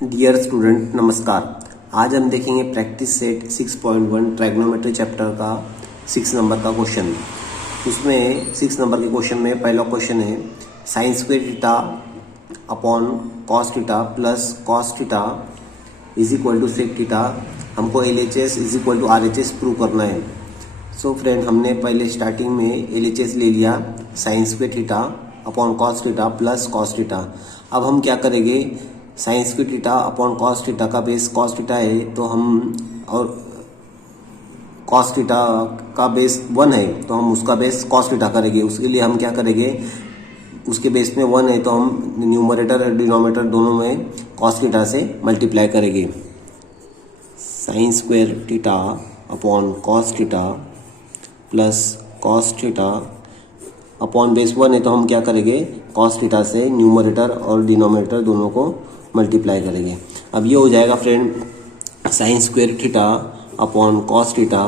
Dear student नमस्कार। आज हम देखेंगे प्रैक्टिस सेट 6.1 ट्राइगोनोमेट्री चैप्टर का 6 नंबर का क्वेश्चन। उसमें 6 नंबर के क्वेश्चन में पहला क्वेश्चन है sine square theta upon cos theta plus cos theta is equal to sec theta. हमको LHS is equal to RHS prove करना है। सो फ्रेंड, हमने पहले स्टार्टिंग में LHS ले लिया sign square theta upon cos theta plus cos theta. अब हम क्या करेंगे, sine square theta upon cos theta का बेस कॉस थीटा है तो हम, और कॉस थीटा का बेस 1 है तो हम उसका बेस कॉस थीटा करेंगे। उसके लिए हम क्या करेंगे, उसके बेस में 1 है तो हम न्यूमरेटर और डिनोमिनेटर दोनों में कॉस थीटा से मल्टीप्लाई करेंगे। Sine square theta upon cos theta plus cos theta upon base 1 है तो हम क्या करेंगे, कॉस थीटा से न्यूमरेटर और डिनोमिनेटर दोनों को मल्टीप्लाई करेंगे। अब ये हो जाएगा friend sine square theta upon cos theta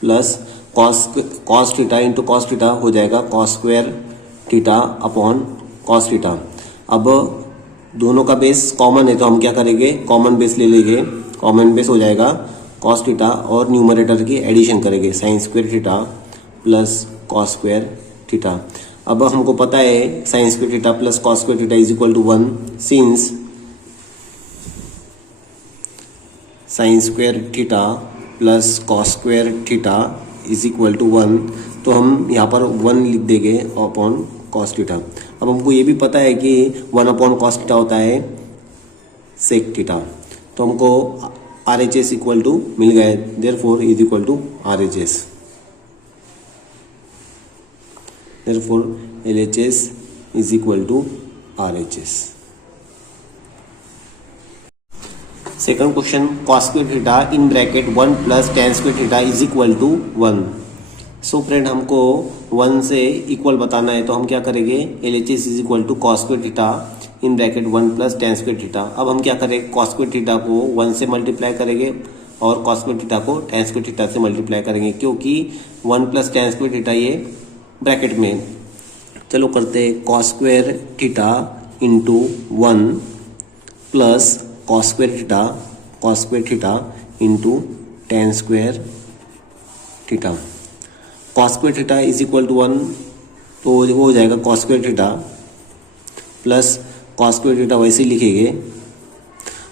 plus cos theta into cos theta हो जाएगा cos square theta upon cos theta. अब दोनों का बेस कॉमन है तो हम क्या करेंगे, कॉमन बेस ले लेंगे। कॉमन बेस हो जाएगा कॉस थीटा और न्यूमरेटर की एडिशन करेंगे sine square theta plus cos square theta. अब हमको पता है sine square theta plus cos square theta is equal to 1 since sine square theta plus cos square theta is equal to 1, तो हम यहाँ पर 1 लिख देंगे अपॉन कॉस थीटा। अब हमको ये भी पता है कि 1 अपॉन कॉस थीटा होता है सेक थीटा, तो हमको RHS इक्वल टू मिल गया, therefore is equal to RHS। Therefore LHS is equal to RHS। Second question, cos square theta in bracket 1 plus tan square theta is equal to 1। So friend, हमको 1 से equal बताना है तो हम क्या करेंगे, LHS is equal to cos square theta in bracket 1 plus tan square theta. अब हम क्या करेंगे, कॉस स्क्वायर थीटा को 1 से मल्टीप्लाई करेंगे और कॉस स्क्वायर थीटा को टेन स्क्वायर थीटा से मल्टीप्लाई करेंगे, क्योंकि 1 प्लस टेन स्क्वायर थीटा ये ब्रैकेट में। चलो करते हैं, cos square theta into 1 plus cos square theta into tan square theta. Cos square theta is equal to 1 तो वो हो जाएगा cos square theta plus cos square theta वैसे ही लिखेंगे,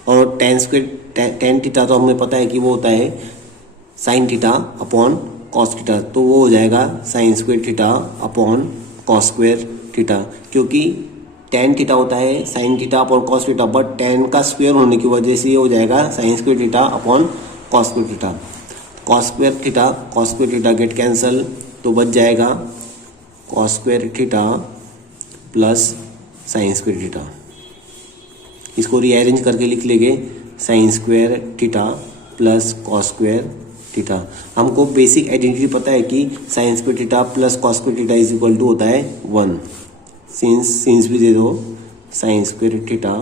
और टेन थीटा तो हमें पता है कि वो होता है sign theta upon cos theta, तो वो हो जाएगा sine square theta upon cos square theta, क्योंकि टेन थीटा होता है sign theta upon cos theta, but ten का स्क्वायर होने की वजह से ये हो जाएगा sine square theta upon cos square theta. Cos square theta get cancel तो बच जाएगा cos square theta plus sine square theta. इसको रीअरेंज करके लिख लेंगे sine square theta plus cos square theta. हमको बेसिक आइडेंटिटी पता है कि sine square theta plus cos square theta is equal to होता है 1। सिंस भी दे दो, sine square theta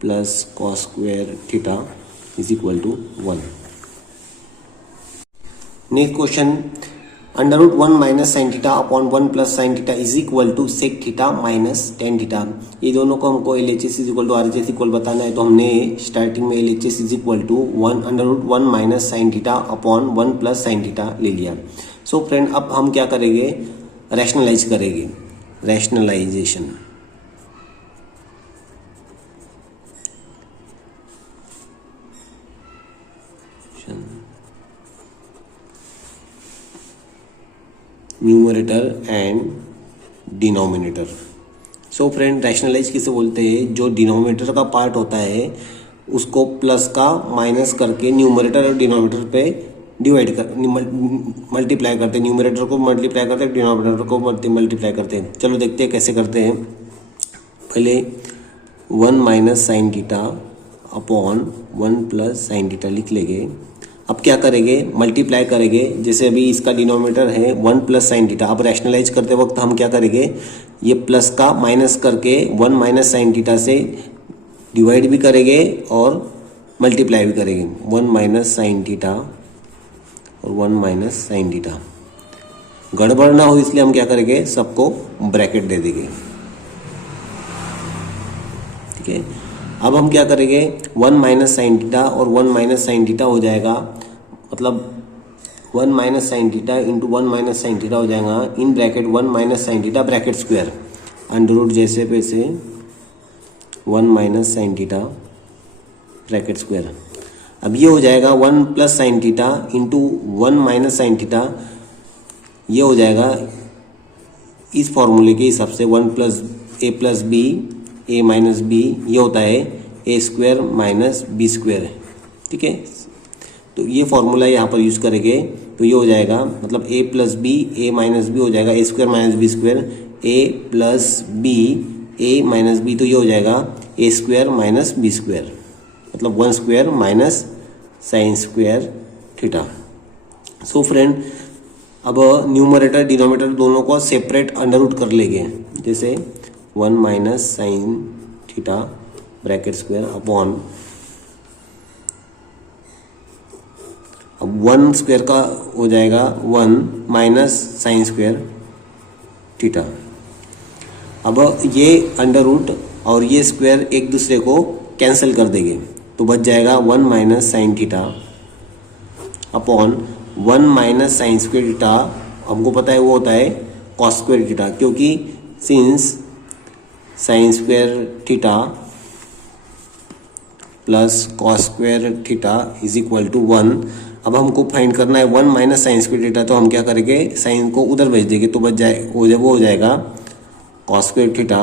plus cos square theta is equal to 1। Next question, √1 minus sine theta upon 1 plus sine theta is equal to sec theta minus tan theta. ये दोनों को हमको LHS is equal to RHS equal बताना है, तो हमने starting में LHS is equal to √1 minus sine theta upon 1 plus sine theta ले लिया। सो फ्रेंड, अब हम क्या करेंगे, रैशनलाइज करेंगे, rationalisation. Numerator and denominator. So friend, rationalise किसे बोलते हैं, जो डिनोमिनेटर का पार्ट होता है उसको प्लस का माइनस करके न्यूमरेटर और डिनोमिनेटर पे डिवाइड कर मल्टीप्लाई करते हैं। न्यूमरेटर को मल्टीप्लाई करते हैं, डिनोमिनेटर को मल्टीप्लाई करते हैं। चलो देखते हैं कैसे करते हैं। पहले 1 minus sine theta upon 1 plus sine theta लिख लेंगे। अब क्या करेंगे, मल्टीप्लाई करेंगे। जैसे अभी इसका डिनोमिनेटर है 1 प्लस साइन थीटा, अब रैशनलाइज करते वक्त हम क्या करेंगे, ये प्लस का माइनस करके 1 माइनस साइन थीटा से डिवाइड भी करेंगे और मल्टीप्लाई भी करेंगे। 1 माइनस साइन थीटा और 1 माइनस साइन थीटा। गड़बड़ ना हो इसलिए हम क्या करेंगे, सबको ब्रैकेट दे देंगे। ठीक है, अब हम क्या करेंगे, 1 माइनस साइन थीटा और 1 माइनस साइन थीटा हो जाएगा, मतलब 1 minus sine theta into 1 minus sine theta हो जाएगा in bracket 1 minus sine theta bracket square under root जैसे पैसे 1 minus sine theta bracket square. अब ये हो जाएगा 1 plus sine theta into 1 minus sine theta, ये हो जाएगा इस फॉर्मूले के हिसाब से 1 plus B A minus B, ये होता है A square minus B square, ठीक है। तो ये फॉर्मूला यहाँ पर यूज़ करेंगे तो ये हो जाएगा, मतलब ए plus B A minus B हो जाएगा A square minus B square, A plus B A minus b, तो ये हो जाएगा A square minus B square, मतलब 1 square minus sine square theta. So friend, अब न्यूमरेटर डिनोमिनेटर दोनों को सेपरेट अंडर रूट कर लेंगे, जैसे 1 minus sine theta bracket square upon, अब 1 स्क्वायर का हो जाएगा 1 माइनस साइन स्क्वायर थीटा। अब ये अंडर रूट और ये स्क्वायर एक दूसरे को कैंसिल कर देंगे तो बच जाएगा 1 minus sine theta upon 1 minus sine square theta, हमको पता है वो होता है कॉस स्क्वायर थीटा, क्योंकि since sine square theta plus cos square theta is equal to 1। अब हमको फाइंड करना है 1 माइनस साइन स्क्वायर थीटा, तो हम क्या करेंगे, साइन को उधर भेज देंगे तो बच जाए वो हो जाएगा cos square theta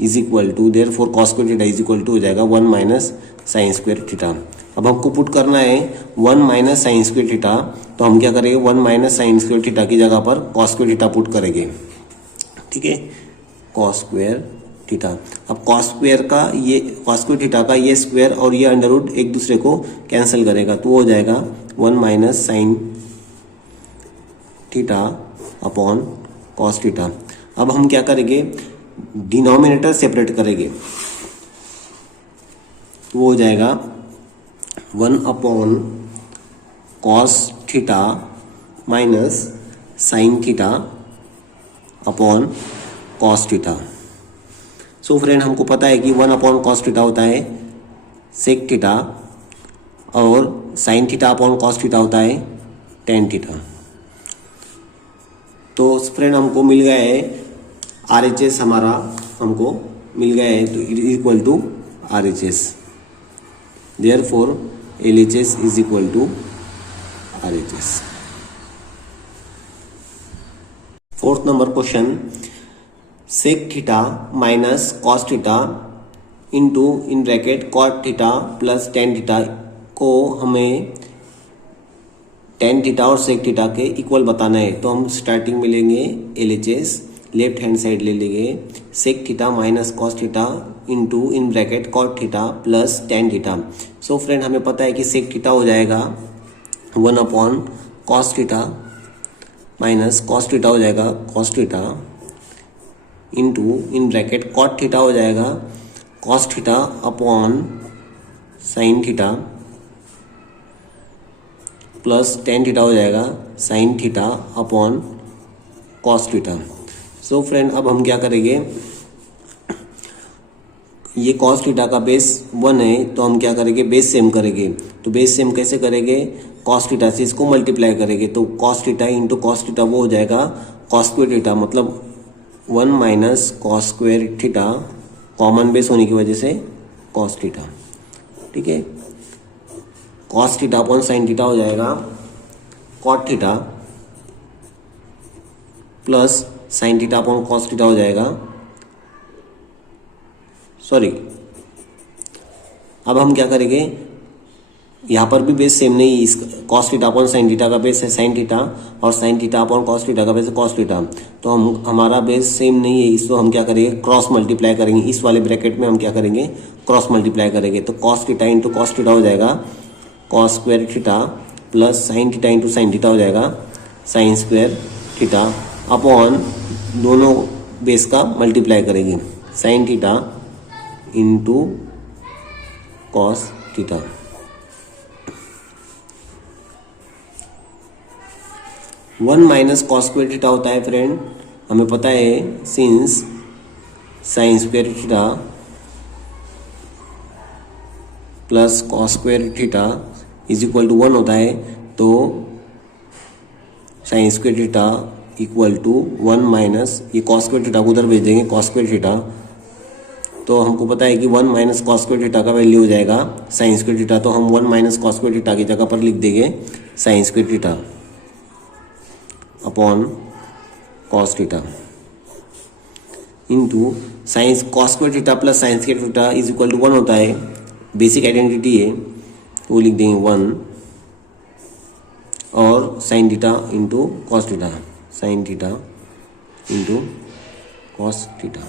is equal to, therefore cos square theta is equal to हो जाएगा 1 माइनस साइन स्क्वायर थीटा। अब हमको पुट करना है 1 माइनस साइन स्क्वायर थीटा, तो हम क्या करेंगे 1 माइनस साइन स्क्वायर थीटा की जगह पर कॉस स्क्वायर थीटा पुट करेंगे, ठीक है, कॉस स्क्वायर थीटा। अब कॉस स्क्वायर का ये कॉस स्क्वायर थीटा का ये स्क्वायर और ये अंडर रूट एक दूसरे को कैंसिल करेगा तो हो जाएगा 1 minus sine theta upon cos theta. अब हम क्या करेंगे, डिनोमिनेटर सेपरेट करेंगे तो वो हो जाएगा 1 upon cos theta minus sine theta upon cos theta. So friend, हमको पता है कि 1 अपॉन कॉस थीटा होता है सेक थीटा और sign theta upon cos theta होता है टेन थीटा। तो फ्रेंड हमको मिल गया है RHS, हमारा हमको मिल गया है तो it is equal to RHS, therefore LHS is equal to RHS। Fourth number question, sec theta minus cos theta into in bracket cot theta plus tan theta को हमें टेन थीटा और सेक थीटा के equal बताना है। तो हम starting में लेंगे LHS, लेफ्ट हैंड साइड ले लेंगे sec theta minus cos theta into in bracket cot theta plus tan theta. So friend, हमें पता है कि सेक थीटा हो जाएगा 1 upon cos theta minus cos theta हो जाएगा cos theta into in bracket cot theta हो जाएगा cos theta upon sine theta plus tan theta हो जाएगा sine theta upon cos theta. So friend, अब हम क्या करेंगे, ये कॉस थीटा का बेस 1 है तो हम क्या करेंगे, बेस सेम करेंगे। तो बेस सेम कैसे करेंगे, कॉस थीटा से इसको मल्टीप्लाई करेंगे तो cos theta into cos theta वो हो जाएगा कॉस स्क्वायर थीटा, मतलब 1 minus cos square theta, common base होने की वजह से कॉस थीटा, ठीक है। Cos theta upon sine theta हो जाएगा cot theta plus sine theta upon cos theta हो जाएगा, सॉरी, अब हम क्या करेंगे, यहाँ पर भी बेस सेम नहीं, इस cos theta upon sine theta का बेस है साइन थीटा और sign theta upon cos theta का बेस है कॉस थीटा, तो हम हमारा बेस सेम नहीं है, इसको हम क्या करेंगे, क्रॉस मल्टीप्लाई करेंगे। इस वाले ब्रैकेट में हम क्या करेंगे, क्रॉस मल्टीप्लाई करेंगे तो cos theta into cos theta हो जाएगा cos square theta plus sine theta into sine theta हो जाएगा साइन स्क्वायर थीटा अपॉन दोनों बेस का मल्टीप्लाई करेंगे, sine theta into cos theta. One minus cos square theta होता है फ्रेंड, हमें पता है since sine square theta plus cos square theta is equal to 1 होता है, तो sine square theta equal to 1 minus ये कॉस स्क्वायर थीटा को उधर भेज देंगे, कॉस स्क्वायर थीटा, तो हमको पता है कि 1 माइनस कॉस स्क्वायर थीटा का वैल्यू हो जाएगा साइन स्क्वायर थीटा, तो हम 1 माइनस कॉस स्क्वायर थीटा की जगह पर लिख देंगे sine square theta upon cos theta into since cos square theta plus sine square theta is equal to 1 होता है, बेसिक आइडेंटिटी है, तो वो लिख देंगे 1 और sign theta into cos theta, sign theta into cos theta.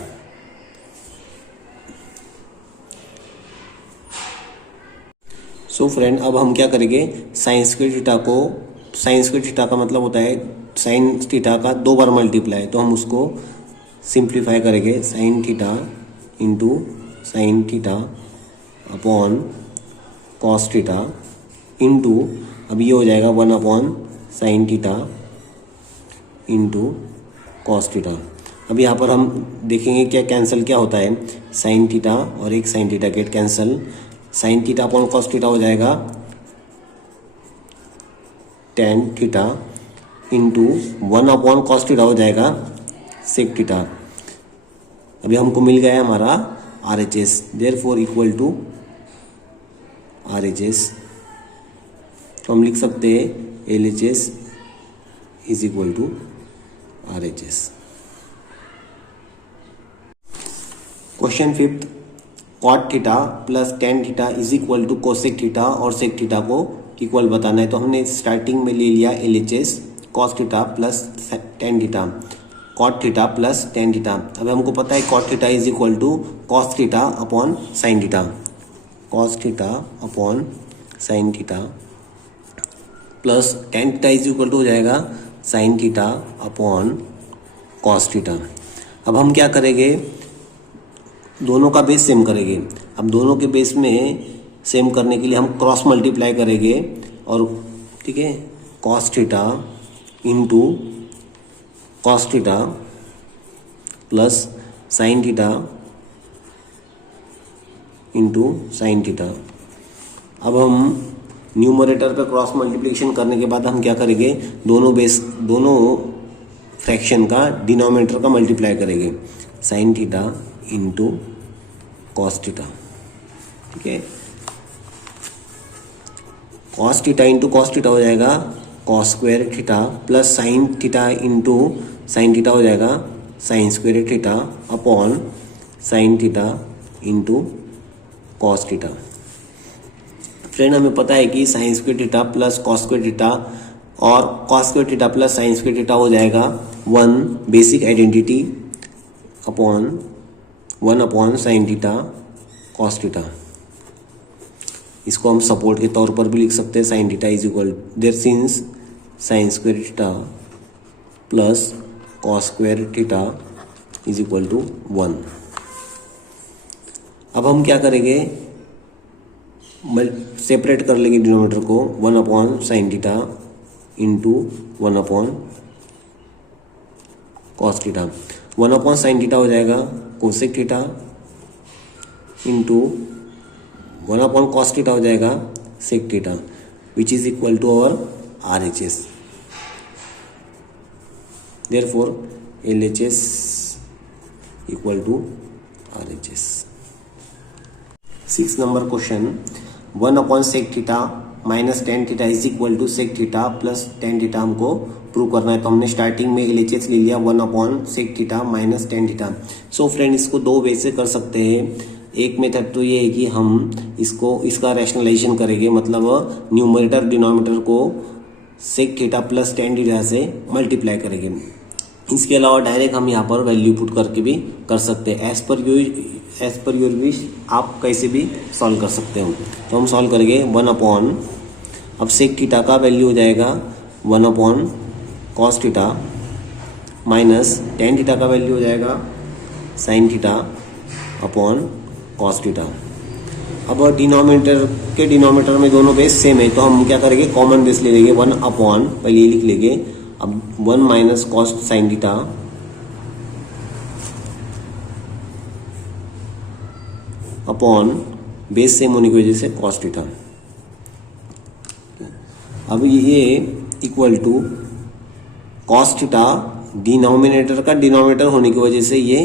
So friend, अब हम क्या करेंगे, साइन स्क्वायर थीटा को, साइन स्क्वायर थीटा का मतलब होता है साइन थीटा का 2 बार मल्टीप्लाई, तो हम उसको सिंप्लीफाई करेंगे sine theta into sine theta upon cos theta into, अब ये हो जाएगा 1 upon sine theta into cos theta. अब यहाँ पर हम देखेंगे क्या कैंसिल क्या होता है, साइन थीटा और एक sine theta get cancel, sign theta upon cos theta हो जाएगा tan theta into 1 upon cos theta हो जाएगा सेक थीटा। अभी हमको मिल गया है हमारा RHS, therefore equal to RHS, तो हम लिख सकते हैं LHS is equal to RHS। Question 5, cot theta plus tan theta is equal to cosec theta और सेक थीटा को इक्वल बताना है, तो हमने स्टार्टिंग में ले लिया LHS cos theta plus tan theta, cot theta plus tan theta. अब हमको पता है cot theta is equal to cos theta upon sine theta, cos theta upon sine theta plus tan theta is equal to हो जाएगा sine theta upon cos theta. अब हम क्या करेंगे, दोनों का बेस सेम करेंगे। अब दोनों के बेस में सेम करने के लिए हम क्रॉस मल्टीप्लाई करेंगे, और ठीक है, cos theta into cos theta plus sine theta into sine theta. अब हम न्यूमरेटर का क्रॉस मल्टीप्लिकेशन करने के बाद हम क्या करेंगे, दोनों फ्रैक्शन का डिनोमिनेटर का मल्टीप्लाई करेंगे, sine theta into cos theta, ठीक है, cos theta into cos theta हो जाएगा cos square theta plus sine theta into sine theta हो जाएगा sine square theta upon sine theta into cos theta. Friend, हमें पता है कि sine square theta plus cos square theta और cos square theta plus sine square theta हो जाएगा 1 basic identity upon 1 upon sine theta cos theta. इसको हम support के तौर पर भी लिख सकते हैं, sine theta is equal there since sine square theta plus cos square theta is equal to 1। अब हम क्या करेंगे, सेपरेट कर लेंगे डिनोमिनेटर को, 1 upon sine theta into 1 upon cos theta. 1 upon sine theta हो जाएगा cosec theta into 1 upon cos theta हो जाएगा sec theta, which is equal to our RHS। Therefore LHS equal to RHS। 6 number question, 1 upon sec theta minus tan theta is equal to sec theta plus tan theta हमको prove करना है। तो हमने starting में LHS ले लिया 1 upon sec theta minus tan theta. So friend, इसको 2 वे से कर सकते हैं। एक मेथड तो ये है कि हम इसका रैशनलाइजेशन करेंगे, मतलब न्यूमरेटर डिनोमिनेटर को sec theta plus tan theta से मल्टीप्लाई करेंगे। इसके अलावा डायरेक्ट हम यहाँ पर वैल्यू पुट करके भी कर सकते हैं। एज पर योर विश आप कैसे भी सॉल्व कर सकते हो। तो हम सॉल्व करेंगे 1 अपॉन, अब सेक थीटा का वैल्यू हो जाएगा 1 upon cos theta minus tan theta का वैल्यू हो जाएगा sine theta upon cos theta. अब डिनोमिनेटर में दोनों बेस सेम है, तो हम क्या करेंगे, कॉमन बेस ले लेंगे 1 अपॉन, पहले ये लिख लेंगे, अब 1 minus cos sine theta upon base same होने की वजह से कॉस थीटा। अब ये equal to cos theta denominator का डिनोमिनेटर होने की वजह से ये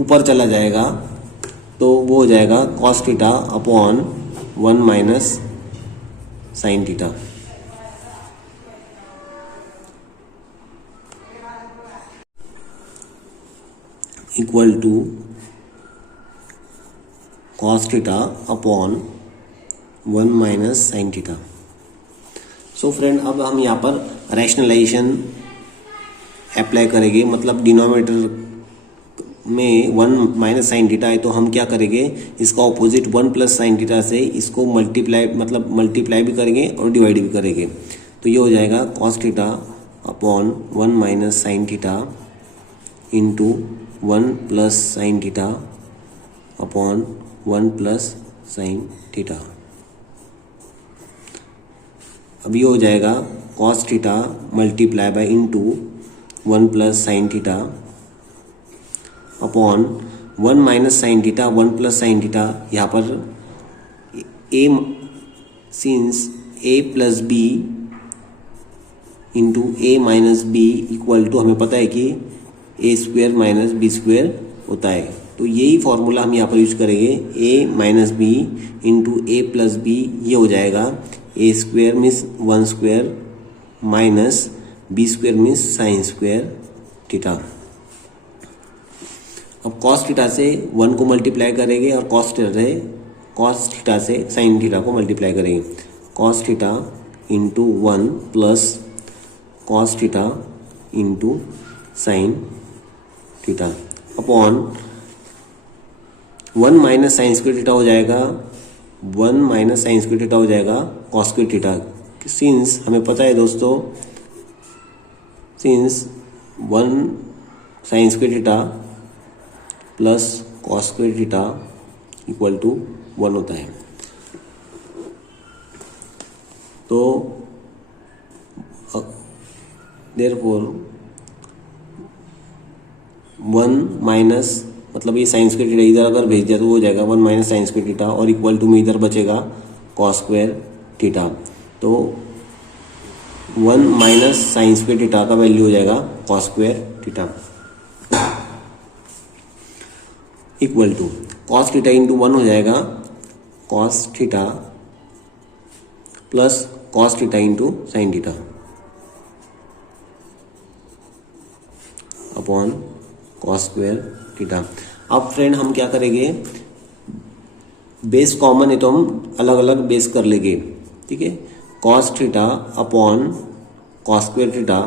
ऊपर चला जाएगा, तो वो हो जाएगा cos theta upon 1 minus sine theta. Equal to cos theta upon 1 minus sine theta. So friend, अब हम यहाँ पर रैशनलाइजेशन अप्लाई करेंगे, मतलब डिनोमिनेटर में 1 माइनस साइन थीटा है तो हम क्या करेंगे, इसका ऑपोजिट 1 प्लस साइन थीटा से इसको मल्टीप्लाई भी करेंगे और डिवाइड भी करेंगे। तो ये हो जाएगा cos theta upon 1 minus sine theta into 1 plus sine theta upon 1 plus sine theta. अब ये हो जाएगा cos theta multiply by into 1 plus sine theta upon 1 minus sine theta 1 plus sine theta. यहाँ पर a since a plus B into A minus b equal to हमें पता है कि a square minus B square होता है, तो यही फॉर्मूला हम यहाँ पर यूज करेंगे। A minus B into A plus B, ये हो जाएगा A square means 1 square minus B square means sine square theta. अब कॉस थीटा से 1 को मल्टीप्लाई करेंगे और कॉस थीटा से साइन थीटा को मल्टीप्लाई करेंगे। Cos theta into 1 plus cos theta into sine theta upon 1 minus sine square theta हो जाएगा, 1 माइनस साइन स्क्वेयर थीटा हो जाएगा कॉस स्क्वेयर थीटा। सिंस हमें पता है दोस्तों, since 1 sine square theta plus cos square theta equal to 1 होता है, तो देयरफॉर 1 माइनस मतलब ये साइन स्क्वेयर थीटा इधर अगर भेज दिया तो वो हो जाएगा 1 माइनस साइन स्क्वेयर थीटा और इक्वल टू में इधर बचेगा कॉस स्क्वेयर थीटा। तो 1 माइनस साइन स्क्वेयर थीटा का वैल्यू हो जाएगा cos square theta equal to cos theta into 1 हो जाएगा cos theta plus cos theta into sine theta upon cos square theta. अब फ्रेंड हम क्या करेंगे, बेस कॉमन है तो हम अलग अलग बेस कर लेंगे, ठीक है। Cos theta upon cos square theta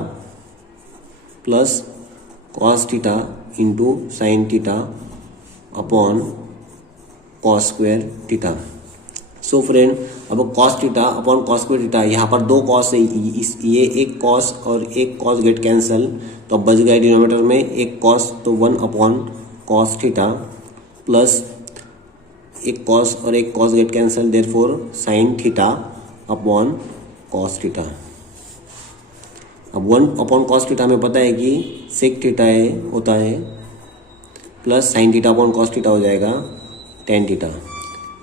plus cos theta into sine theta upon cos square theta. So friend, अब cos theta upon cos square theta, यहाँ पर 2 कॉस है, ये एक कॉस और एक कॉस गेट कैंसल, तो अब बच गया डिनोमिनेटर में एक कॉस, तो 1 अपॉन कॉस थीटा प्लस एक कॉस और एक cos get cancel, therefore sign theta upon cos theta. अब 1 अपॉन कॉस थीटा में पता है कि सेक थीटा है होता है, plus sine theta upon cos theta हो जाएगा tan theta,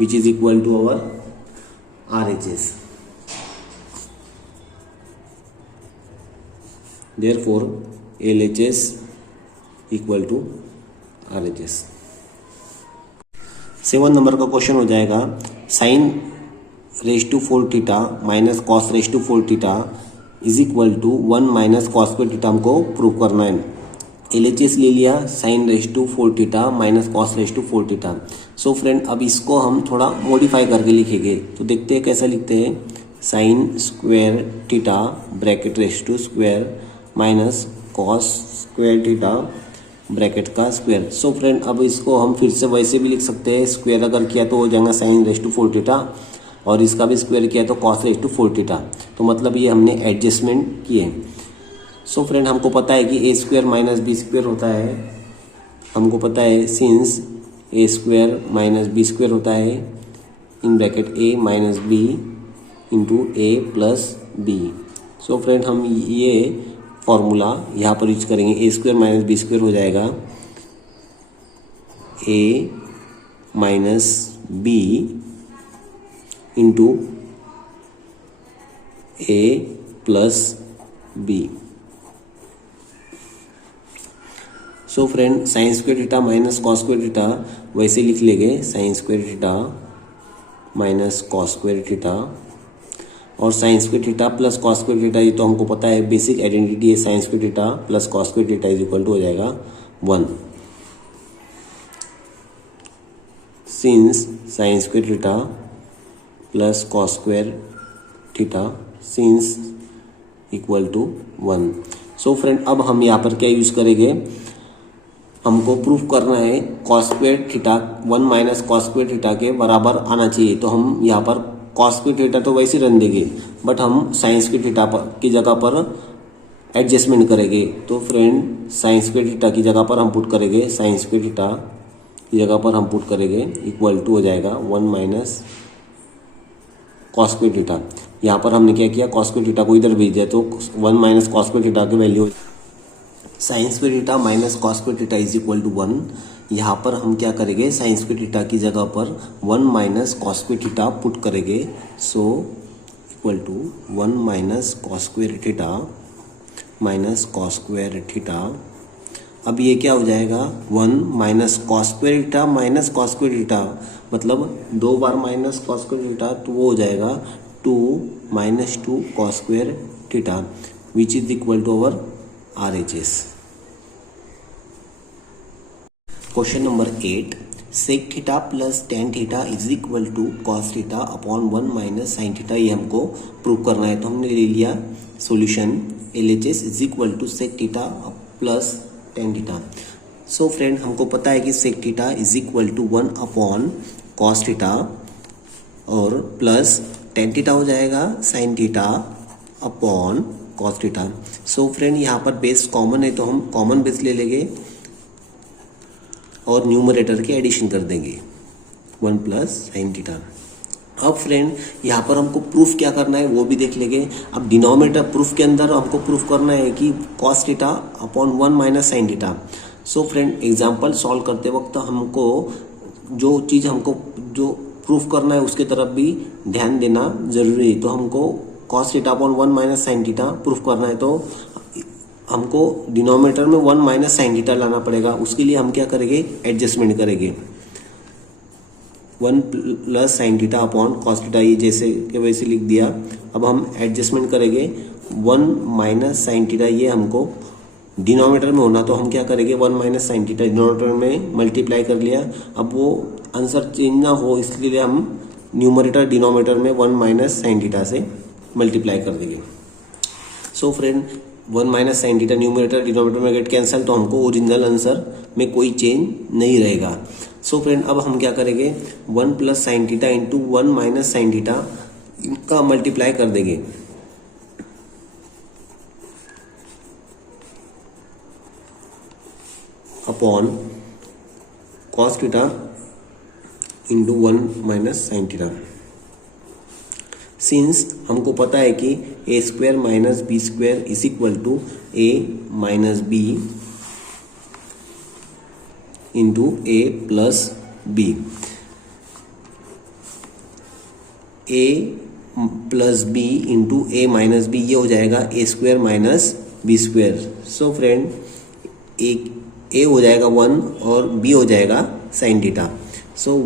which is equal to our RHS। Therefore LHS equal to RHS। 7 नंबर का क्वेश्चन हो जाएगा, sine raise to 4 theta minus cos raise to 4 theta is equal to 1 minus cos square theta हमको prove करना है। LHS ले लिया, sine raise to 4 theta minus cos raise to 4 theta. So friend, अब इसको हम थोड़ा मॉडिफाई करके लिखेंगे, तो देखते हैं कैसा लिखते हैं। Sine square theta bracket raise to square minus cos square theta bracket का स्क्वायर। सो फ्रेंड, अब इसको हम फिर से वैसे भी लिख सकते हैं, स्क्वायर अगर किया तो हो जाएगा साइन रेज टू 4 थीटा और इसका भी स्क्वायर किया तो कॉस रेज टू 4 थीटा, तो मतलब ये हमने एडजस्टमेंट किए। सो फ्रेंड, हमको पता है कि A square minus B square होता है, हमको पता है सिंस ए स्क्वायर माइनस बी स्क्वायर होता है in bracket A minus B into A plus B. So friend, हम ये फॉर्मूला यहाँ पर यूज करेंगे, A square minus B square हो जाएगा A minus B into A plus B. So friend sine square theta minus cos square theta वैसे लिख लेंगे, sine square theta minus cos square theta, और sine square theta plus cos square theta, ये तो हमको पता है, बेसिक आइडेंटिटी है, sine square theta plus cos square theta is equal to हो जाएगा 1। Since sine square theta plus cos square theta since equal to 1। So friend अब हम यहाँ पर क्या यूज करेंगे, हमको प्रूफ करना है cos square theta 1 minus cos square theta के बराबर आना चाहिए। तो हम यहाँ पर कॉस स्क्वायर थीटा तो वैसे रन देंगे, बट हम साइन स्क्वायर थीटा की जगह पर एडजस्टमेंट करेंगे। तो फ्रेंड साइन स्क्वायर थीटा की जगह पर हम पुट करेंगे, साइन स्क्वायर थीटा की जगह पर हम पुट करेंगे इक्वल टू हो जाएगा 1 माइनस कॉस स्क्वायर थीटा। यहाँ पर हमने क्या किया, कॉस स्क्वायर थीटा को इधर भेज दिया, तो 1 माइनस कॉस स्क्वायर थीटा की value sine square theta minus cos square theta is equal to 1। यहाँ पर हम क्या करेंगे, साइन स्क्वायर थीटा की जगह पर 1 minus cos square theta put करेंगे। So equal to 1 minus cos square theta minus cos square theta. अब ये क्या हो जाएगा, 1 minus cos square theta minus cos square theta, मतलब 2 बार माइनस कॉस स्क्वायर थीटा, तो वो हो जाएगा 2 minus 2 cos square theta which is equal to our RHS। Question number 8, sec theta plus tan theta is equal to cos theta upon 1 minus sine theta, ये हमको prove करना है। तो हमने ले लिया solution, LHS is equal to sec theta plus tan theta. So friend हमको पता है कि sec theta is equal to 1 upon cos theta और प्लस टेन थीटा हो जाएगा sine theta upon cos theta. So friend यहाँ पर बेस कॉमन है, तो हम कॉमन बेस ले लेंगे और न्यूमरेटर के एडिशन कर देंगे 1 प्लस साइन थीटा। अब फ्रेंड यहाँ पर हमको प्रूफ क्या करना है वो भी देख लेंगे। अब डिनोमिनेटर प्रूफ के अंदर हमको प्रूफ करना है कि cos theta upon 1 minus sine theta. So friend example solve करते वक्त हमको जो चीज़ हमको जो प्रूफ करना है उसके तरफ भी ध्यान देना जरूरी है। तो हमको cos theta upon 1 minus sine theta proof करना है, तो हमको डिनोमिनेटर में 1 माइनस साइन थीटा लाना पड़ेगा। उसके लिए हम क्या करेंगे, एडजस्टमेंट करेंगे, 1 plus sine theta upon cos theta, ये जैसे के वैसे लिख दिया। अब हम एडजस्टमेंट करेंगे 1 माइनस साइन थीटा, ये हमको डिनोमिनेटर में होना, तो हम क्या करेंगे 1 माइनस साइन थीटा डिनोमिनेटर में मल्टीप्लाई कर लिया। अब वो आंसर चेंज ना हो इसलिए हम न्यूमरेटर डिनोमिनेटर में 1 माइनस साइन थीटा से मल्टीप्लाई कर देंगे। सो friend 1 minus sine theta numerator denominator में गेट कैंसल, तो हमको ओरिजिनल आंसर में कोई चेंज नहीं रहेगा। सो फ्रेंड अब हम क्या करेंगे 1 plus sine theta into 1 minus sine theta इनका मल्टीप्लाई कर देंगे। Upon cos theta into 1 minus sine theta. Since हमको पता है कि A square minus B square is equal to A minus B into A plus B, A plus B into A minus B, ये हो जाएगा A square minus B square. So friend A हो जाएगा 1 और बी हो जाएगा sine theta. So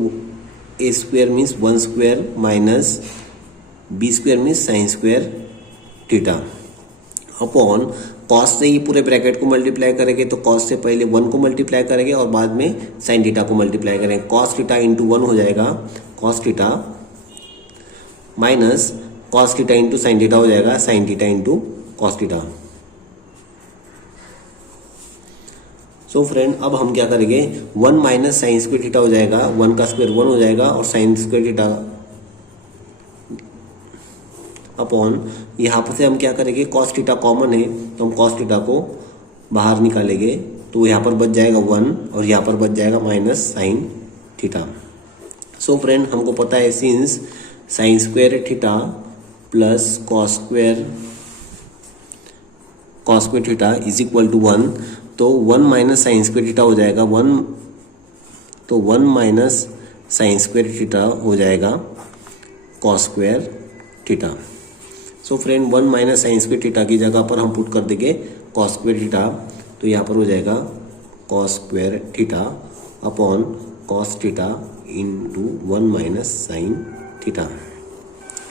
A square means 1 square minus B square means sine square theta upon cos से ही पूरे ब्रैकेट को मल्टीप्लाई करेंगे, तो कॉस से पहले 1 को मल्टीप्लाई करेंगे और बाद में साइन थीटा को मल्टीप्लाई करेंगे। कॉस थीटा इंटू 1 हो जाएगा cos theta minus cos theta into sine theta हो जाएगा sine theta into cos theta. So friend अब हम क्या करेंगे 1 माइनस साइन स्क्वायर थीटा हो जाएगा, 1 का स्क्वायर 1 हो जाएगा और साइन स्क्वायर थीटा अपॉन यहाँ पर से हम क्या करेंगे कॉस थीटा कॉमन है, तो हम कॉस थीटा को बाहर निकालेंगे, तो यहाँ पर बच जाएगा 1 और यहाँ पर बच जाएगा minus sine theta. So friend हमको पता है since sine square theta plus cos square theta is equal to 1, तो 1 माइनस साइन स्क्वायर थीटा हो जाएगा 1, तो 1 माइनस साइन स्क्वायर थीटा हो जाएगा cos square theta. So friend 1 minus sine square theta की जगह पर हम पुट कर देंगे कॉस स्क्वायर थीटा, तो यहाँ पर हो जाएगा cos square theta upon cos theta into 1 minus sine theta.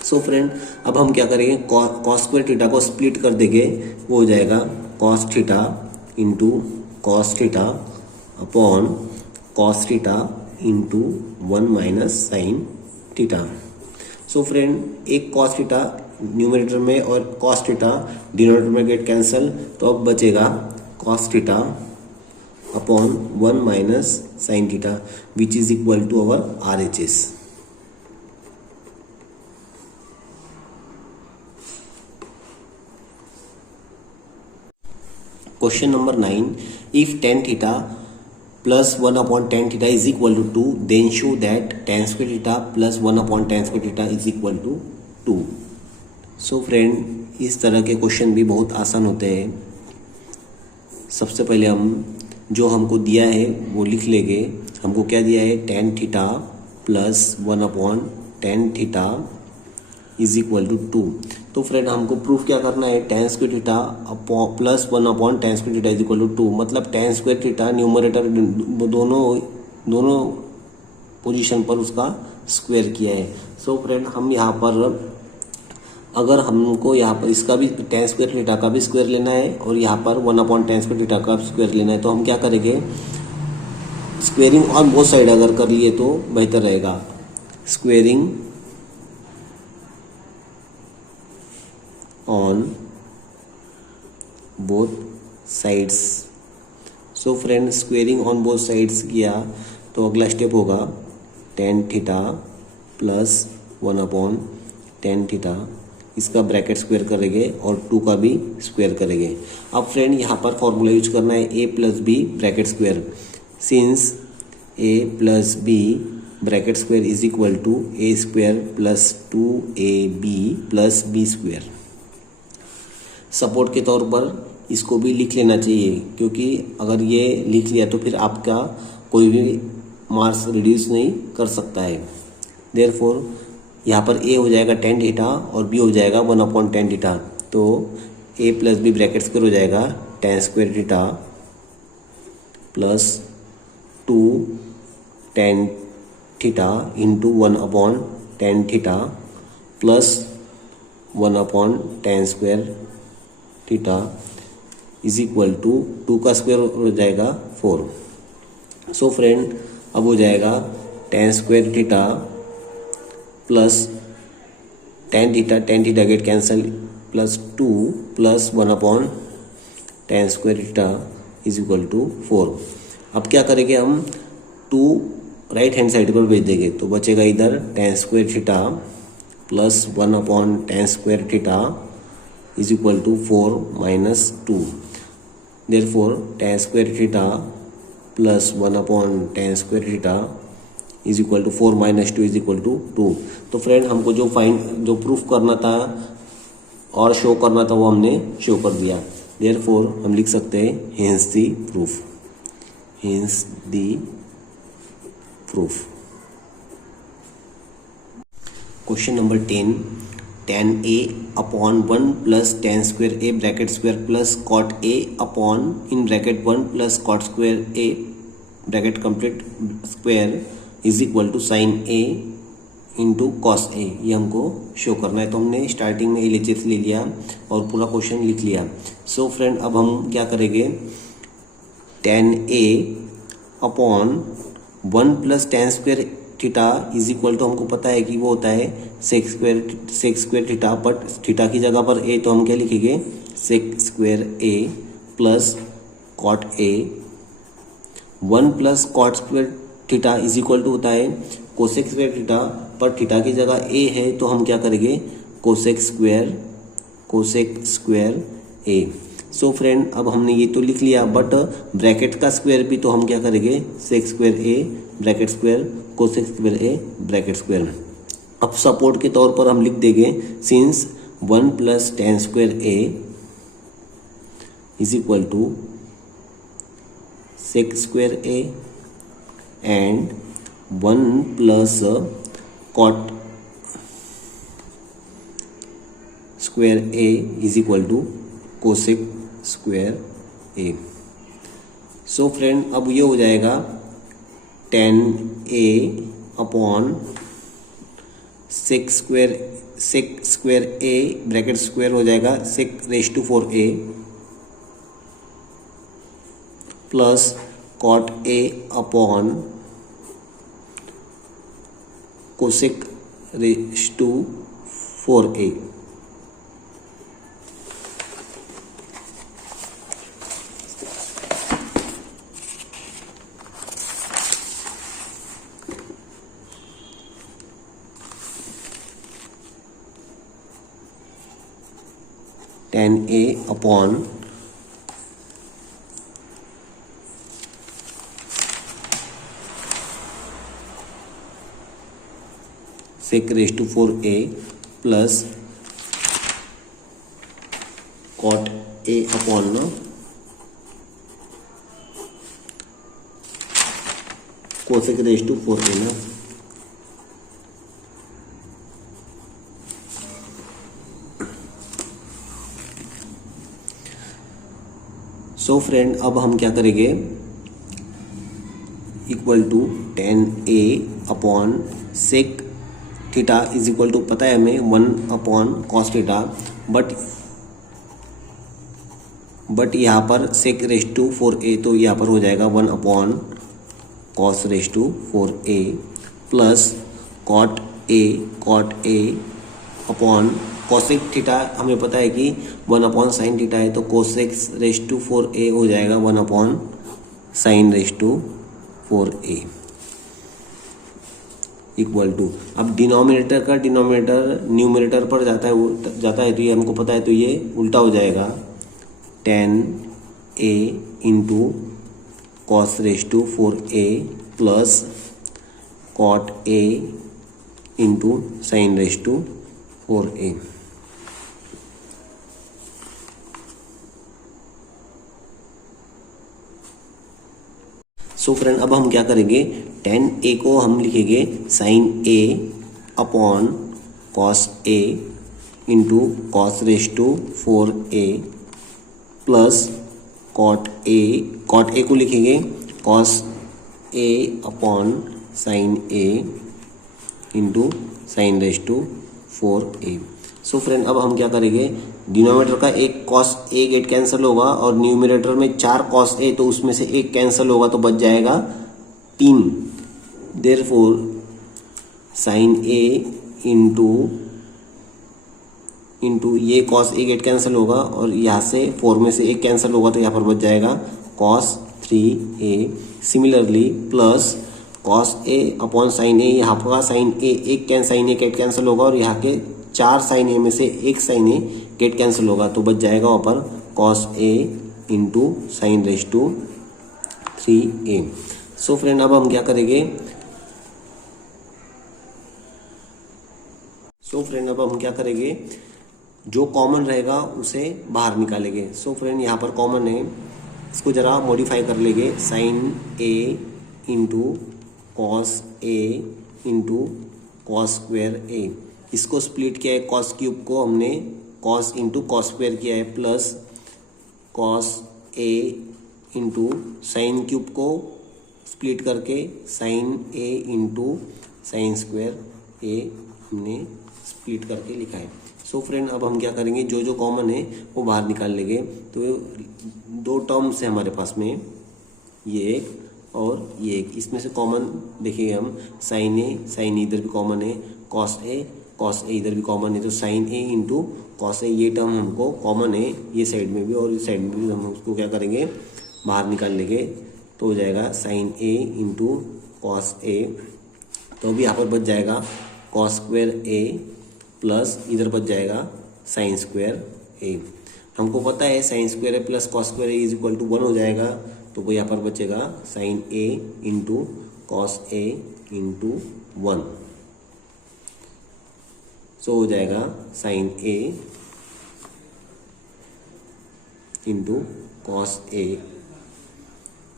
So friend अब हम क्या करेंगे, कॉस स्क्वायर थीटा को स्प्लिट कर देंगे, वो हो जाएगा cos theta into cos theta upon cos theta into 1 minus sine theta. So friend एक कॉस थीटा न्यूमरेटर में और कॉस थीटा डिनोमिनेटर में गेट कैंसिल, तो अब बचेगा cos theta upon 1 minus sine theta which is equal to our RHS। Question number 9, if tan theta plus 1 upon tan theta is equal to 2 then show that tan square theta plus 1 upon tan square theta is equal to 2। So friend इस तरह के question भी बहुत आसान होते हैं। सबसे पहले हम जो हमको दिया है वो लिख लेंगे। हमको क्या दिया है, tan theta plus 1 upon tan theta is equal to 2। तो फ्रेंड हमको प्रूफ क्या करना है, tan square theta plus 1 upon tan square theta is equal to 2, मतलब tan स्क्वायर थीटा न्यूमरेटर दोनों पोजीशन पर उसका स्क्वायर किया है। सो फ्रेंड हम यहाँ पर अगर हमको यहाँ पर इसका भी tan स्क्वायर थीटा का भी स्क्वायर लेना है और यहाँ पर 1 अपॉन tan स्क्वायर थीटा का स्क्वायर लेना है, तो हम क्या करेंगे, स्क्वेयरिंग ऑन बोथ साइड अगर कर लिए तो बेहतर रहेगा। Squaring on both sides. So friend squaring on both sides किया तो अगला स्टेप होगा tan theta plus 1 upon tan theta, इसका ब्रैकेट स्क्वायर करेंगे और 2 का भी स्क्वायर करेंगे। अब फ्रेंड यहाँ पर फॉर्मूला यूज करना है a plus b bracket square, since a plus b bracket square is equal to a square plus 2ab plus b square. Support के तौर पर इसको भी लिख लेना चाहिए, क्योंकि अगर ये लिख लिया तो फिर आपका कोई भी मार्क्स रिड्यूस नहीं कर सकता है। देयरफॉर यहाँ पर a हो जाएगा tan थीटा और b हो जाएगा 1 अपॉन tan थीटा, तो a plus b bracket square हो जाएगा tan square theta plus 2 tan theta into 1 upon tan theta plus 1 upon tan square theta is equal to 2 का स्क्वायर हो जाएगा 4। सो फ्रेंड अब हो जाएगा tan square theta plus tan theta get cancel plus 2 plus 1 upon tan square theta is equal to 4। अब क्या करेंगे, हम 2 राइट हैंड साइड पर भेज देंगे, तो बचेगा इधर tan square theta plus 1 upon tan square theta is equal to 4 minus 2। Therefore tan square theta plus 1 upon tan square theta is equal to 4 minus 2 is equal to 2। तो friend हमको जो proof करना था और शो करना था वो हमने शो कर दिया। देयरफॉर हम लिख सकते हैं hence the proof, hence the proof. Question number 10, tan a upon 1 plus tan square a bracket square plus cot a upon in bracket 1 plus cot square a bracket complete square is equal to sine a into cos a, ये हमको show करना है। तो हमने starting में LHS ले लिया और पूरा क्वेश्चन लिख लिया। सो फ्रेंड अब हम क्या करेंगे, tan a upon 1 plus tan square theta is equal to हमको पता है कि वो होता है sec square theta, but theta की जगह पर a, तो हम क्या लिखेंगे sec square a plus cot a। 1 plus cot square theta is equal to होता है कोसेक स्क्वायर थीटा, पर थीटा की जगह a है तो हम क्या करेंगे cosec square a। So friend अब हमने ये तो लिख लिया, बट ब्रैकेट का स्क्वायर भी तो हम क्या करेंगे sec square a bracket square cosec square a bracket square. अब सपोर्ट के तौर पर हम लिख देंगे since 1 plus tan square a is equal to sec square a and 1 plus cot square A is equal to cosec square A. So friend अब ये हो जाएगा tan A upon sec square A bracket square हो जाएगा sec raise to 4a plus cot A upon cosec raise to 4a। tan a upon sec raise to 4a plus cot A upon ना cosec raise to 4a ना। So friend अब हम क्या करेंगे equal to tan a upon sec theta is equal to पता है हमें 1 upon cos theta but यहाँ पर सेक रेज टू 4a तो यहाँ पर हो जाएगा 1 upon cos raise to 4a plus cot A upon cosec theta हमें पता है कि 1 अपॉन साइन थीटा है तो कोसेक रेज टू 4a हो जाएगा 1 upon sine raise to 4a equal to अब डिनोमिनेटर का डिनोमिनेटर न्यूमरेटर पर जाता है तो ये हमको पता है तो ये उल्टा हो जाएगा tan a into cos raise to 4a plus cot a into sine raise to 4a। So friend अब हम क्या करेंगे tan a को हम लिखेंगे साइन a upon cos a into cos raise to 4a plus cot a को लिखेंगे cos a upon sine a into sine raise to 4a। So friend अब हम क्या करेंगे डिनोमिनेटर का एक कॉस ए गेट कैंसिल होगा और न्यूमरेटर में 4 कॉस ए तो उसमें से एक कैंसिल होगा तो बच जाएगा 3। देयरफॉर साइन ए इंटू ये कॉस ए गेट कैंसिल होगा और यहाँ से 4 में से एक कैंसिल होगा तो यहाँ पर बच जाएगा cos 3a। Similarly plus cos A upon sine A यहाँ पर साइन ए एक साइन ए गेट कैंसिल होगा और यहाँ के 4 साइन ए में से एक साइन ए गेट कैंसिल होगा तो बच जाएगा वहाँ पर cos A into sine raise to 3a। So friend अब हम क्या करेंगे जो कॉमन रहेगा उसे बाहर निकालेंगे। सो फ्रेंड यहाँ पर कॉमन है इसको जरा मॉडिफाई कर लेंगे sign A into cos A into cos square ए। इसको स्प्लिट किया है कॉस क्यूब को हमने कॉस इंटू कॉस स्क्वायर किया है प्लस कॉस ए इंटू साइन क्यूब को स्प्लिट करके sign A into sign square ए हमने स्प्लिट करके लिखा है। सो फ्रेंड अब हम क्या करेंगे जो कॉमन है वो बाहर निकाल लेंगे। तो 2 टर्म्स है हमारे पास में ये एक और ये एक, इसमें से कॉमन देखिए हम साइन ए इधर भी कॉमन है कॉस ए इधर भी कॉमन है तो साइन ए इंटू कॉस ए ये टर्म हमको कॉमन है ये साइड में भी और इस साइड में भी हम उसको क्या करेंगे बाहर निकाल लेंगे तो हो जाएगा साइन ए इंटू कॉस ए। तो अभी यहाँ पर बच जाएगा कॉस स्क्वायर ए प्लस इधर बच जाएगा साइन स्क्वायर ए। हमको पता है sine square A plus cos square A is equal to 1 हो जाएगा तो वो यहाँ पर बचेगा sine A into cos A into 1। So हो जाएगा sine A into cos A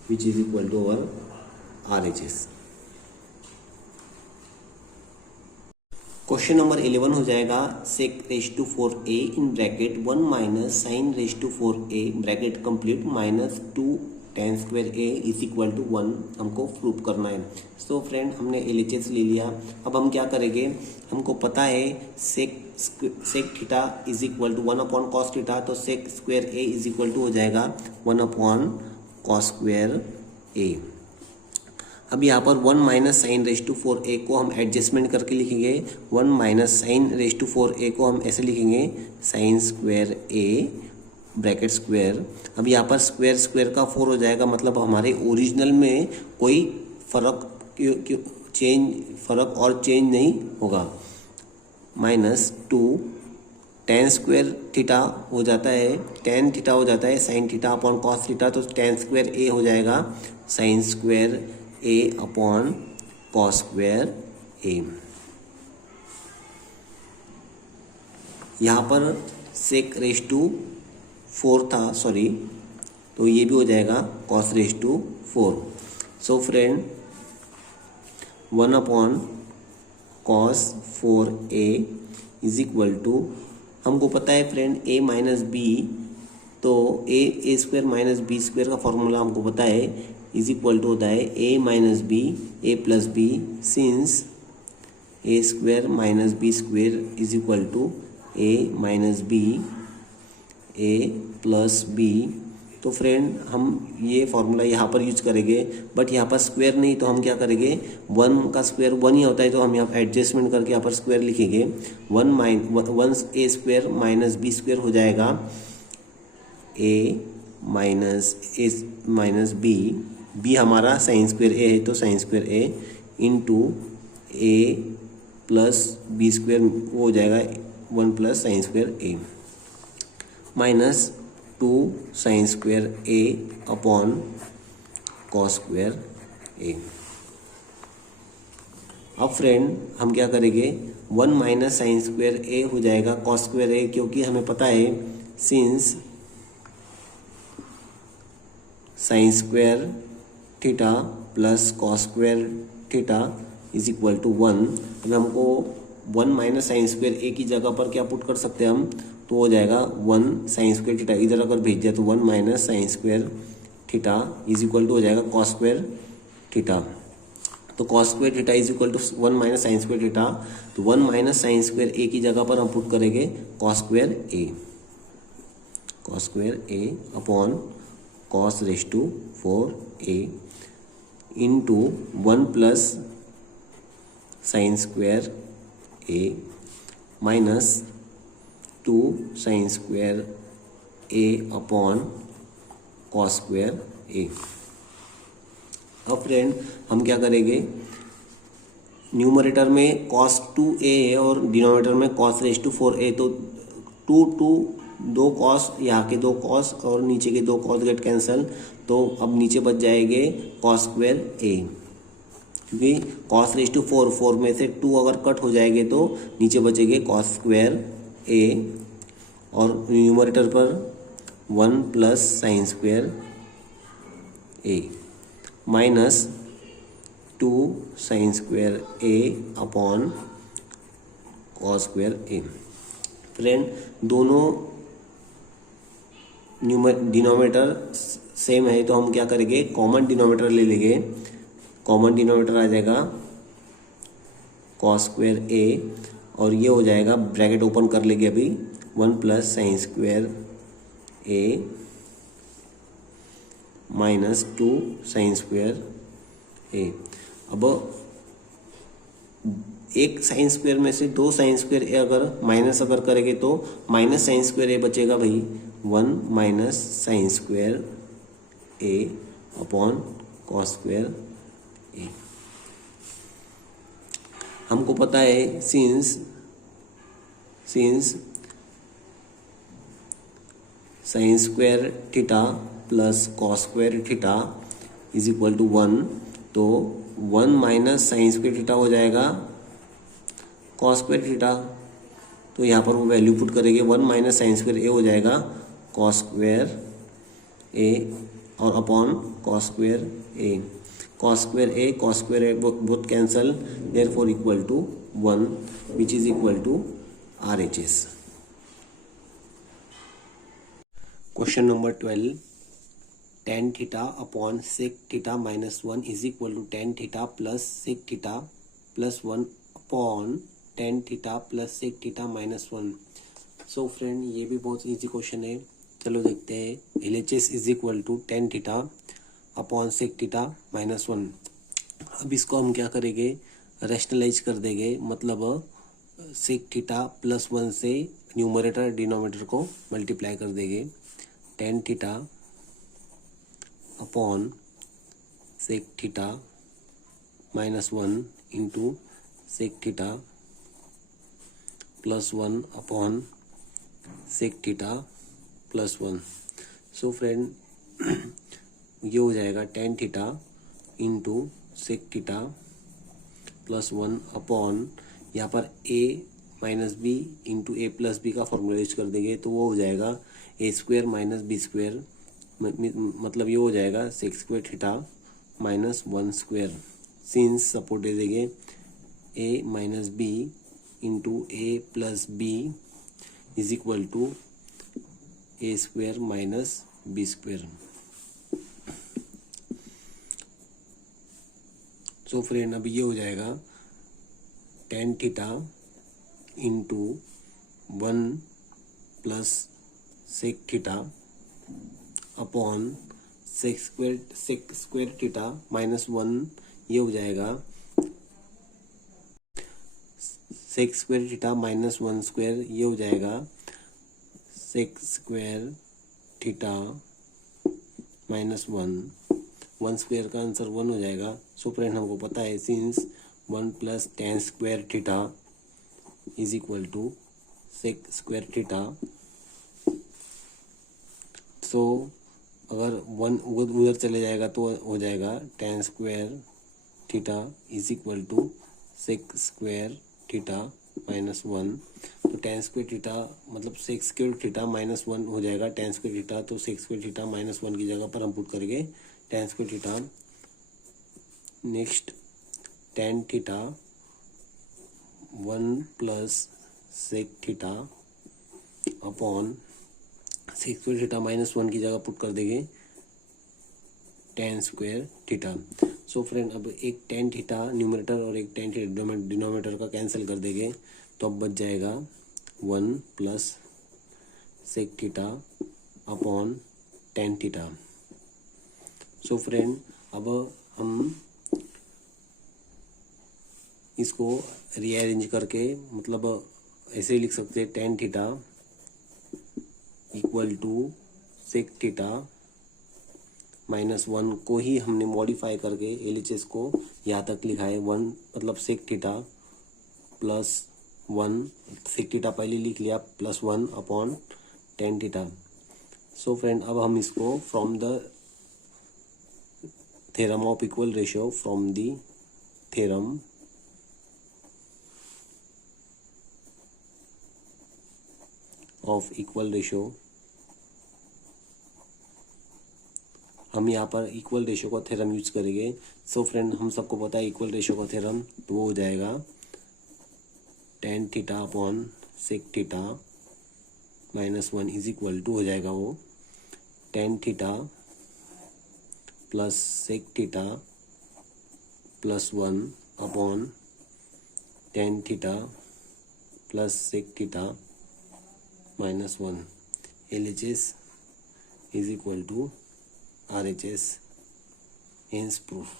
which is equal to our RHS। Question number 11 हो जाएगा sec raise to 4a in bracket 1 minus sine raise to 4a bracket complete minus 2 tan square a is equal to 1 हमको prove करना है। So friend हमने LHS ले लिया। अब हम क्या करेंगे, हमको पता है sec theta is equal to 1 upon cos theta, तो sec square a is equal to हो जाएगा 1 अपॉन कॉस स्क्वायर a। अब यहाँ पर 1 minus sine raise to 4a को हम एडजस्टमेंट करके लिखेंगे। 1 minus sine raise to 4a को हम ऐसे लिखेंगे sine square a bracket square. अब यहाँ पर स्क्वायर स्क्वायर का 4 हो जाएगा, मतलब हमारे ओरिजिनल में कोई फर्क और चेंज नहीं होगा। माइनस 2 tan स्क्वायर थीटा हो जाता है, tan थीटा हो जाता है sign theta upon cos theta, तो tan स्क्वायर a हो जाएगा sine square a upon cos square a। यहाँ पर सेक रेज टू 4 था, सॉरी, तो ये भी हो जाएगा cos raise to 4। So friend 1 upon cos 4a is equal to, हमको पता है फ्रेंड a माइनस बी, तो a square minus B square का फॉर्मूला हमको पता है, इज इक्वल टू होता है a minus b A plus b, since A square minus B square is equal to A minus b A plus b. तो friend हम ये formula यहाँ पर यूज करेंगे, बट यहाँ पर स्क्वायर नहीं, तो हम क्या करेंगे 1 का स्क्वायर 1 ही होता है, तो हम यहाँ पर एडजस्टमेंट करके यहाँ पर स्क्वायर लिखेंगे। 1 ए स्क्वायर माइनस बी स्क्वायर हो जाएगा ए माइनस बी हमारा साइन स्क्वायर ए है, तो साइन स्क्वायर ए इंटू ए प्लस बी स्क्वायर वो हो जाएगा 1 plus sine square A minus 2 sine square A upon cos square A. अब फ्रेंड हम क्या करेंगे 1 माइनस साइन स्क्वायर ए हो जाएगा कॉस स्क्वायर ए, क्योंकि हमें पता है since sine square theta plus cos square theta is equal to 1। अब हमको 1 माइनस साइन स्क्वायर ए की जगह पर क्या पुट कर सकते हैं हम, तो हो जाएगा 1 साइन स्क्वायर थीटा, इधर अगर भेज दिया तो 1 minus sine square theta is equal to हो जाएगा कॉस स्क्वायर थीटा। तो cos square theta is equal to 1 minus sine square theta, तो 1 माइनस साइन स्क्वायर ए की जगह पर हम पुट करेंगे cos square A upon cos raise to 4a into 1 plus sine square A minus 2 sine square A upon cos square A. अब friend हम क्या करेंगे, न्यूमरेटर में cos 2a है और डिनोमिनेटर में cos रेज टू 4a, तो 2 कॉस, यहाँ के 2 कॉस और नीचे के 2 कॉस गेट कैंसल, तो अब नीचे बच जाएंगे कॉस स्क्वायर ए, क्योंकि cos रेज टू 4 में से 2 अगर कट हो जाएंगे तो नीचे बचेंगे कॉस स्क्वायर ए, और न्यूमरेटर पर 1 plus sine square A minus 2 sine square A upon cos square A. Friend दोनों डिनोमिनेटर सेम है, तो हम क्या करेंगे कॉमन डिनोमिनेटर ले लेंगे। कॉमन डिनोमिनेटर आ जाएगा कॉस स्क्वायर ए, और ये हो जाएगा ब्रैकेट ओपन कर लेंगे अभी 1 plus sine square A minus 2 sine square A. अब एक साइन स्क्वायर में से 2 साइन स्क्वायर ए अगर माइनस अगर करेंगे तो माइनस साइन स्क्वायर ए बचेगा भाई, 1 minus sine square A upon cos square a. हमको पता है since sine square theta plus cos square theta is equal to 1, तो 1 माइनस साइन स्क्वायर थीटा हो जाएगा कॉस स्क्वायर थीटा, तो यहाँ पर वो वैल्यू पुट करेंगे 1 माइनस साइन स्क्वायर ए हो जाएगा कॉस स्क्वायर ए और upon cos square A. cos square a both cancel, therefore equal to 1, which is equal to RHS. Question number 12. Tan theta upon sec theta minus 1 is equal to tan theta plus sec theta plus 1 upon tan theta plus sec theta minus 1. So friend ये भी बहुत easy question है, चलो देखते हैं. LHS is equal to tan theta upon sec theta minus 1. अब इसको हम क्या करेंगे, रेशनलाइज कर देंगे, मतलब सेक थीटा प्लस 1 से न्यूमरेटर डिनोमिनेटर को मल्टीप्लाई कर देंगे. tan theta upon sec theta minus 1 into sec theta plus 1 upon sec theta plus 1. So friend ये हो जाएगा tan theta into sec theta plus 1 upon यहाँ पर a minus B into A plus B का formula use कर देंगे, तो वो हो जाएगा A square minus B square, मतलब ये हो जाएगा sec square theta minus 1 square. Since support दे देंगे a minus B into A plus b is equal to a square minus B square. So friend अभी ये हो जाएगा tan theta into 1 plus sec theta upon sec square theta minus 1, ये हो जाएगा sec square theta minus 1 square, ये हो जाएगा sec square theta minus 1 square का आंसर 1 हो जाएगा. सो फ्रेंड हमको पता है since 1 plus tan square theta is equal to sec square theta. So अगर 1 उधर चले जाएगा तो हो जाएगा tan square theta is equal to sec square theta minus 1. तो tan स्क्वायर थीटा मतलब सेक स्क्वायर थीटा माइनस 1 हो जाएगा tan स्क्वायर थीटा, तो सेक स्क्वायर थीटा माइनस 1 की जगह पर हम पुट करेंगे tan square theta. Next tan theta 1 plus sec theta upon sec square theta minus 1 की जगह पुट कर देंगे tan square theta. So friend अब एक tan थीटा न्यूमरेटर और एक tan थीटा डिनोमिनेटर का कैंसिल कर देंगे, तो अब बच जाएगा 1 plus sec theta upon tan theta. So friend अब हम इसको रीअरेंज करके मतलब ऐसे ही लिख सकते हैं tan theta equal to sec theta minus 1 को ही हमने मॉडिफाई करके LHS को यहाँ तक लिखा है 1 मतलब sec theta plus 1, sec theta पहले लिख लिया plus 1 upon tan theta. So friend अब हम इसको from the theorem of equal ratio, from the theorem of equal ratio, हम यहाँ पर इक्वल रेशियो का थ्योरम यूज करेंगे. सो फ्रेंड हम सबको पता है इक्वल रेशियो का थ्योरम, तो वो हो जाएगा tan theta upon sec theta minus 1 is equal to हो जाएगा वो tan theta plus sec theta plus 1 upon tan theta plus sec theta minus 1. LHS is equal to RHS. Hence proof.